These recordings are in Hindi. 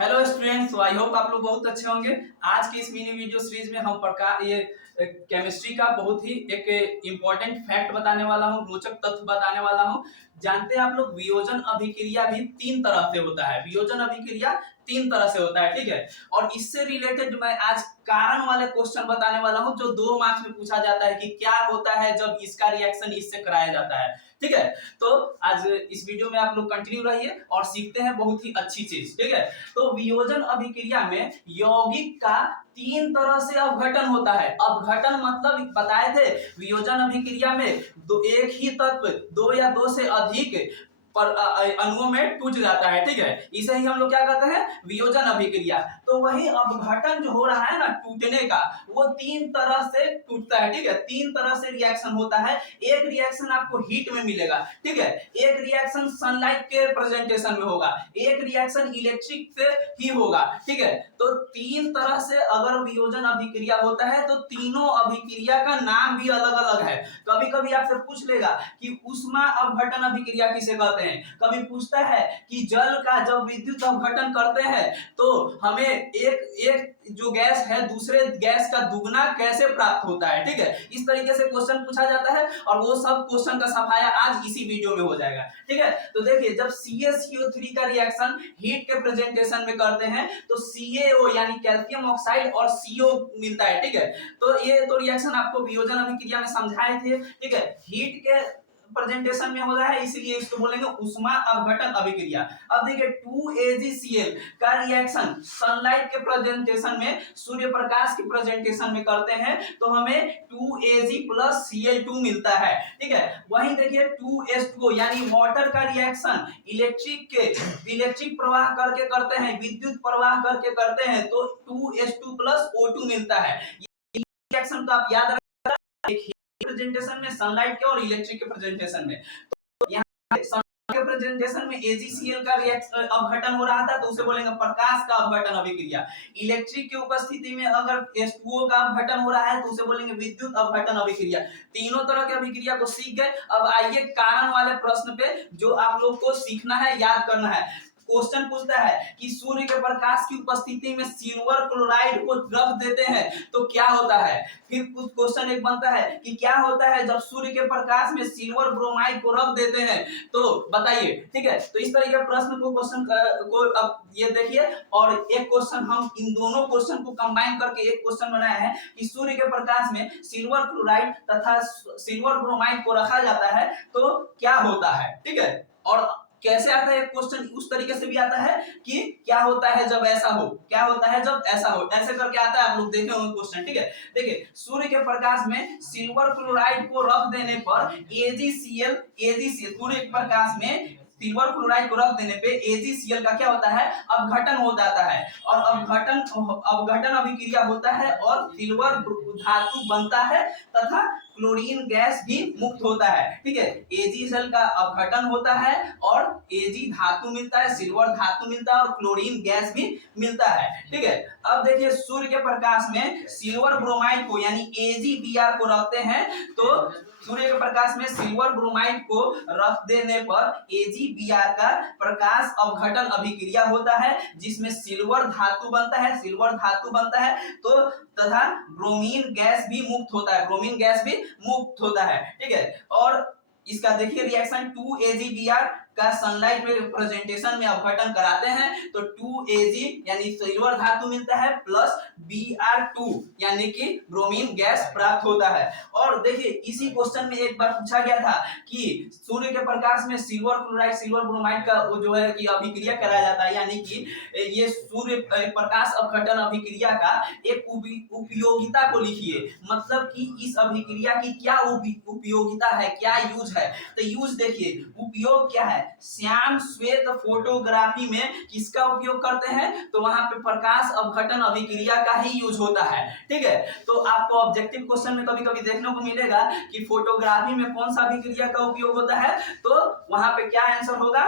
हेलो स्टूडेंट्स, आई होप आप लोग बहुत अच्छे होंगे। आज की इस मिनी वीडियो सीरीज में हम प्रकार ये केमिस्ट्री का बहुत ही एक इम्पोर्टेंट फैक्ट बताने वाला हूँ, रोचक तथ्य बताने वाला हूँ। जानते हैं आप लोग, वियोजन अभिक्रिया भी तीन तरह से होता है। वियोजन अभिक्रिया तीन तरह से होता है, ठीक है। और इससे रिलेटेड मैं आज कारण वाले क्वेश्चन बताने वाला हूँ, जो 2 मार्क्स में पूछा जाता है कि क्या होता है जब इसका रिएक्शन इससे कराया जाता है, ठीक है। तो आज इस वीडियो में आप लोग कंटिन्यू रहिए और सीखते हैं बहुत ही अच्छी चीज, ठीक है। तो वियोजन अभिक्रिया में यौगिक का तीन तरह से अपघटन होता है। अपघटन मतलब बताए थे, वियोजन अभिक्रिया में एक ही तत्व दो या दो से अधिक पर अणुओं में टूट जाता है, ठीक है। इसे ही हम लोग क्या कहते हैं, वियोजन अभिक्रिया। तो वही अपघटन जो हो रहा है ना, टूटने का, वो तीन तरह से टूटता है, ठीक है। तीन तरह से रिएक्शन होता है। एक रिएक्शन आपको हीट में मिलेगा, ठीक है। एक रिएक्शन सनलाइट के प्रेजेंटेशन में होगा, एक रिएक्शन इलेक्ट्रिक से ही होगा, ठीक है। तो तीन तरह से अगर वियोजन अभिक्रिया होता है तो तीनों अभिक्रिया का नाम भी अलग अलग है। कभी कभी आपसे पूछ लेगा कि ऊष्मा अपघटन अभिक्रिया किसे कहते हैं। कभी पूछता है कि जल का जब विद्युत अपघटन करते हैं तो हमें एक जो गैस है दूसरे गैस का दुगना कैसे प्राप्त होता है, ठीक है। इस तरीके से क्वेश्चन पूछा जाता है और वो सब क्वेश्चन का सफाया आज इसी वीडियो में हो जाएगा, ठीक है। तो देखिए, जब CaCO3 का रिएक्शन हीट के प्रेजेंटेशन में करते हैं तो CaO यानी कैल्शियम ऑक्साइड और CO मिलता है, ठीक है। तो ये तो रिएक्शन आपको वियोजन अभिक्रिया में समझाए थे, ठीक है। हीट के प्रेजेंटेशन में हो रहा है, इसलिए इसको बोलेंगे ऊष्मा अपघटन अभिक्रिया। अब देखिए, 2AgCl का रिएक्शन सनलाइट के प्रेजेंटेशन में, सूर्य प्रकाश के प्रेजेंटेशन में करते हैं तो हमें 2Ag प्लस Cl2 मिलता है, ठीक है। वहीं देखिए 2H2O यानी वाटर का रिएक्शन इलेक्ट्रिक प्रवाह करके करते हैं, विद्युत प्रवाह करके करते हैं तो 2H2 प्लस O2 मिलता है। रिएक्शन तो आप याद रखिए, प्रेजेंटेशन में सनलाइट के और इलेक्ट्रिक के प्रेजेंटेशन में। तो यहाँ सनलाइट के प्रेजेंटेशन में AgCl का रिएक्शन अपघटन हो रहा था तो उसे बोलेंगे प्रकाश का अपघटन अभिक्रिया। इलेक्ट्रिक की उपस्थिति में अगर H2O का अपघटन हो रहा है तो उसे बोलेंगे विद्युत अपघटन अभिक्रिया। तीनों तरह की अभिक्रिया को सीख गए। अब आइए कारण वाले प्रश्न पे, जो आप लोग को सीखना है, याद करना है। क्वेश्चन पूछता है कि सूर्य के प्रकाश की उपस्थिति में सिल्वर क्लोराइड को रख देते हैं तो क्या होता है। फिर कुछ क्वेश्चन एक बनता है कि क्या होता है जब सूर्य के प्रकाश में सिल्वर ब्रोमाइड को रख देते हैं, तो बताइए, ठीक है। तो इस तरह के प्रश्न को क्वेश्चन को अब ये देखिए, और एक क्वेश्चन हम इन दोनों क्वेश्चन को कंबाइन करके एक क्वेश्चन बनाया है कि सूर्य के प्रकाश में सिल्वर क्लोराइड तथा सिल्वर ब्रोमाइड को रखा जाता है तो क्या होता है, ठीक है। और कैसे आता है क्वेश्चन, उस तरीके से भी आता है कि क्या होता है जब ऐसा हो, क्या होता है जब ऐसा हो, ऐसे करके आता है। आप लोग देखे होंगे क्वेश्चन, ठीक है। देखिए, सूर्य के प्रकाश में सिल्वर क्लोराइड को रख देने पर AgCl सूर्य के प्रकाश में सिल्वर क्लोराइड को रख देने पे AgCl का क्या होता है, अपघटन हो जाता है। और अपघटन अभिक्रिया होता है और सिल्वर धातु बनता है तथा क्लोरीन गैस भी मुक्त होता है, ठीक है। AgCl का अपघटन होता है और Ag धातु मिलता है, सिल्वर धातु मिलता है और क्लोरीन गैस भी मिलता है, ठीक है। अब देखिए, सूर्य के प्रकाश में सिल्वर ब्रोमाइड को यानी AgBr को रखते हैं तो सूर्य के प्रकाश में सिल्वर ब्रोमाइड को रख देने पर AgBr का प्रकाश अपघटन अभिक्रिया होता है, जिसमें सिल्वर धातु बनता है तो तथा ब्रोमीन गैस भी मुक्त होता है, ठीक है। और इसका देखिए रिएक्शन 2AgBr का सनलाइट में प्रेजेंटेशन में अपघटन कराते हैं तो 2Ag यानी सिल्वर धातु मिलता है प्लस Br2 यानी कि ब्रोमीन गैस प्राप्त होता है। और देखिए, इसी क्वेश्चन में एक बार पूछा गया था कि सूर्य के प्रकाश में सिल्वर क्लोराइड सिल्वर ब्रोमाइड का वो जो है कि अभिक्रिया कराया जाता है, यानी कि ये सूर्य प्रकाश अपघटन अभिक्रिया का एक उपयोगिता को लिखिए। मतलब कि इस अभिक्रिया की क्या उपयोगिता है, क्या यूज है। तो यूज देखिए, उपयोग क्या है, श्याम श्वेत फोटोग्राफी में किसका उपयोग करते हैं, तो वहां पे प्रकाश अपघटन अभिक्रिया का ही यूज होता है, ठीक है। तो आपको ऑब्जेक्टिव क्वेश्चन में कभी कभी देखने को मिलेगा कि फोटोग्राफी में कौन सा अभिक्रिया का उपयोग होता है, तो वहां पे क्या आंसर होगा,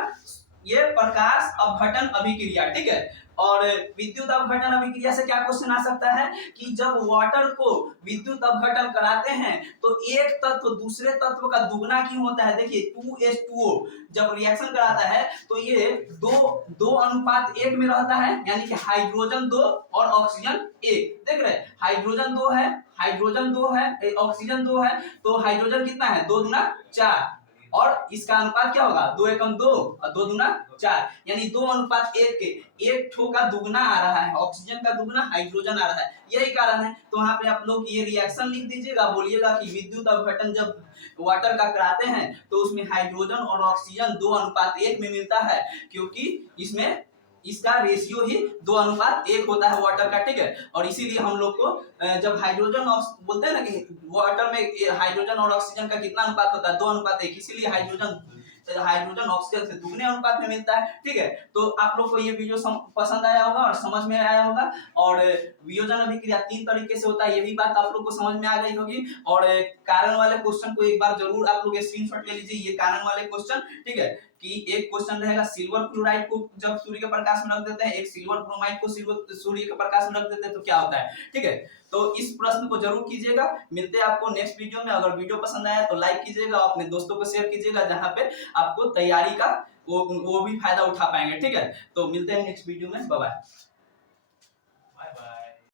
ये प्रकाश अपघटन अभिक्रिया, ठीक है। और विद्युत अपघटन अभिक्रिया से क्या क्वेश्चन आ सकता है कि जब वाटर को विद्युत अपघटन कराते हैं तो एक तत्व दूसरे तत्व का दुगना क्यों होता है। देखिए 2H2O जब रिएक्शन कराता है तो ये दो दो अनुपात एक में रहता है, यानी कि हाइड्रोजन 2 और ऑक्सीजन 1। देख रहे हैं हाइड्रोजन 2 है, हाइड्रोजन 2 है, ऑक्सीजन 2 है, तो हाइड्रोजन कितना है 2 दूना 4, और इसका अनुपात क्या होगा 2 एकम 2 और 2 दूना 4, यानी 2 अनुपात 1 के एक ठो का दुगना आ रहा है, ऑक्सीजन का दुगना हाइड्रोजन आ रहा है, यही कारण है। तो वहां पे आप लोग ये रिएक्शन लिख दीजिएगा, बोलिएगा कि विद्युत अपघटन जब वाटर का कराते हैं तो उसमें हाइड्रोजन और ऑक्सीजन 2 अनुपात 1 में मिलता है, क्योंकि इसमें इसका रेशियो ही 2 अनुपात 1 होता है वाटर का, ठीक है। और इसीलिए हम लोग को जब हाइड्रोजन बोलते हैं ना कि वाटर में हाइड्रोजन और ऑक्सीजन का कितना अनुपात होता है 2 अनुपात 1, इसीलिए हाइड्रोजन ऑक्सीजन से दुगने अनुपात में मिलता है, ठीक है। तो आप लोग को ये वीडियो पसंद आया होगा और समझ में आया होगा। और वियोजन अभिक्रिया 3 तरीके से होता है, ये भी बात आप लोग को समझ में आ गई होगी। और कारण वाले क्वेश्चन को एक बार जरूर आप लोग स्क्रीनशॉट ले लीजिए, ये कारण वाले क्वेश्चन, ठीक है। कि एक क्वेश्चन रहेगा सिल्वर क्लोराइड को जब सूर्य के प्रकाश में रख देते हैं, एक सिल्वर ब्रोमाइड को सूर्य के प्रकाश में रख देते हैं तो क्या होता है, ठीक है। तो इस प्रश्न को जरूर कीजिएगा। मिलते हैं आपको नेक्स्ट वीडियो में। अगर वीडियो पसंद आया तो लाइक कीजिएगा, अपने दोस्तों को शेयर कीजिएगा, जहां पे आपको तैयारी का वो भी फायदा उठा पाएंगे, ठीक है। तो मिलते हैं नेक्स्ट वीडियो में, बाय बाय।